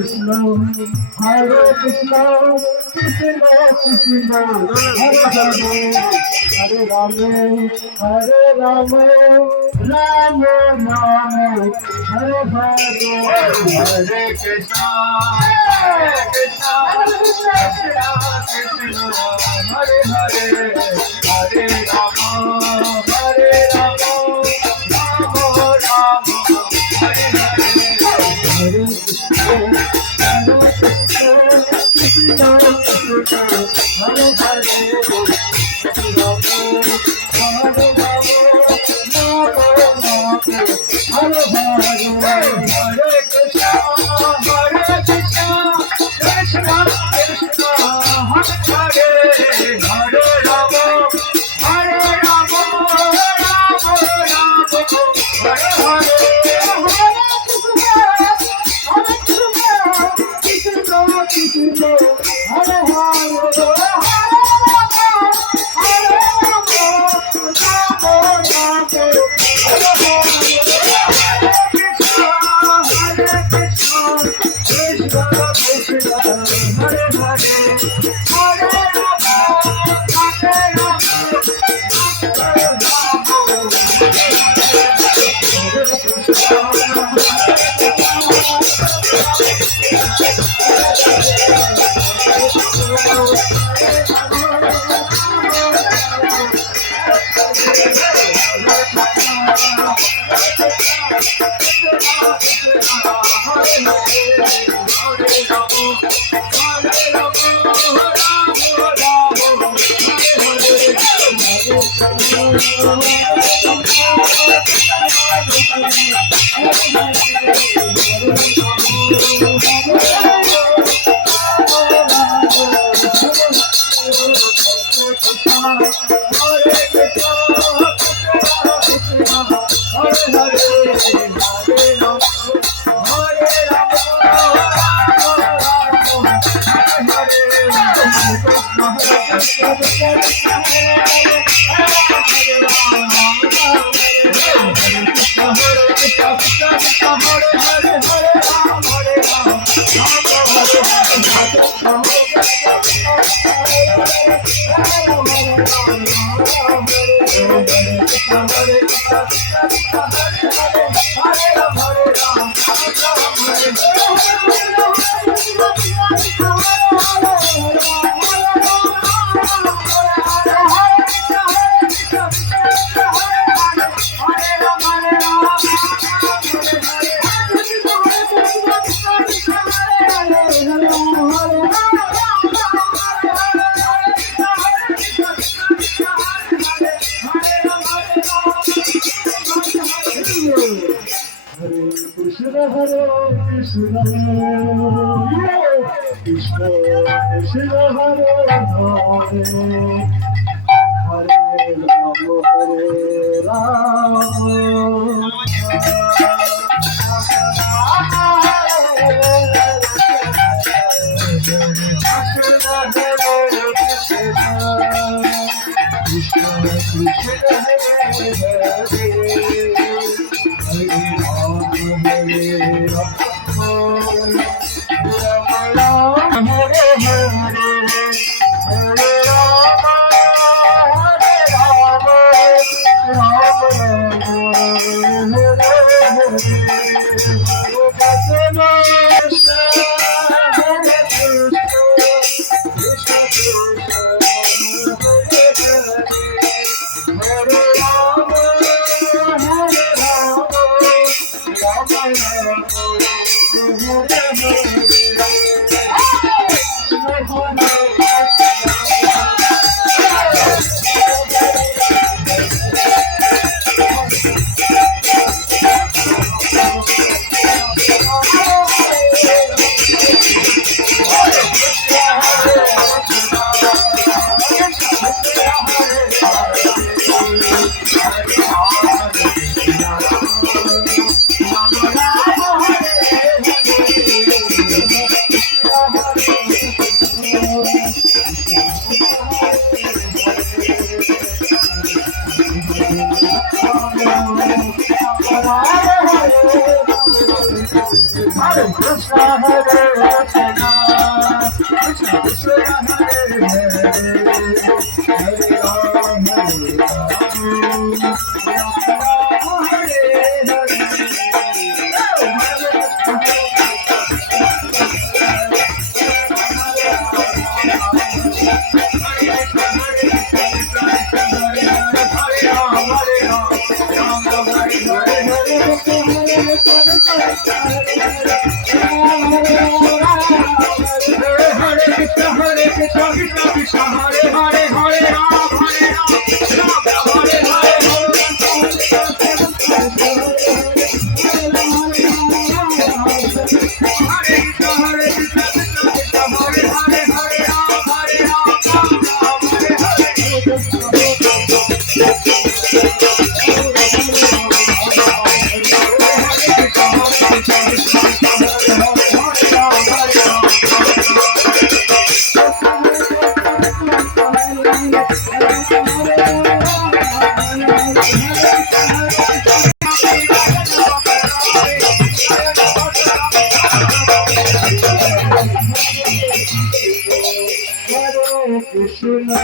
Krishna, Hare Krishna, Krishna Krishna, Hare Hare, Hare Rama, Hare Rama, Rama Rama, Hare Hare, Hare Krishna, Hare Krishna, Krishna Krishna, Hare Hare, Hare Rama, Hare Rama, Rama Rama, Hare Hare, Hare Krishna, Hare Krishna, Krishna Krishna, Hare Hare, Hare Rama, Hare Rama, Rama Rama, Hare Hare, Hare Krishna, Hare Krishna, Krishna Krishna, Hare Hare, Hare Rama, Hare Rama, Rama Rama, Hare Hare, Krishna Hare Krishna, Krishna Krishna Hare Hare, Hare Rama Hare Rama. Hare Krishna, Krishna, Krishna.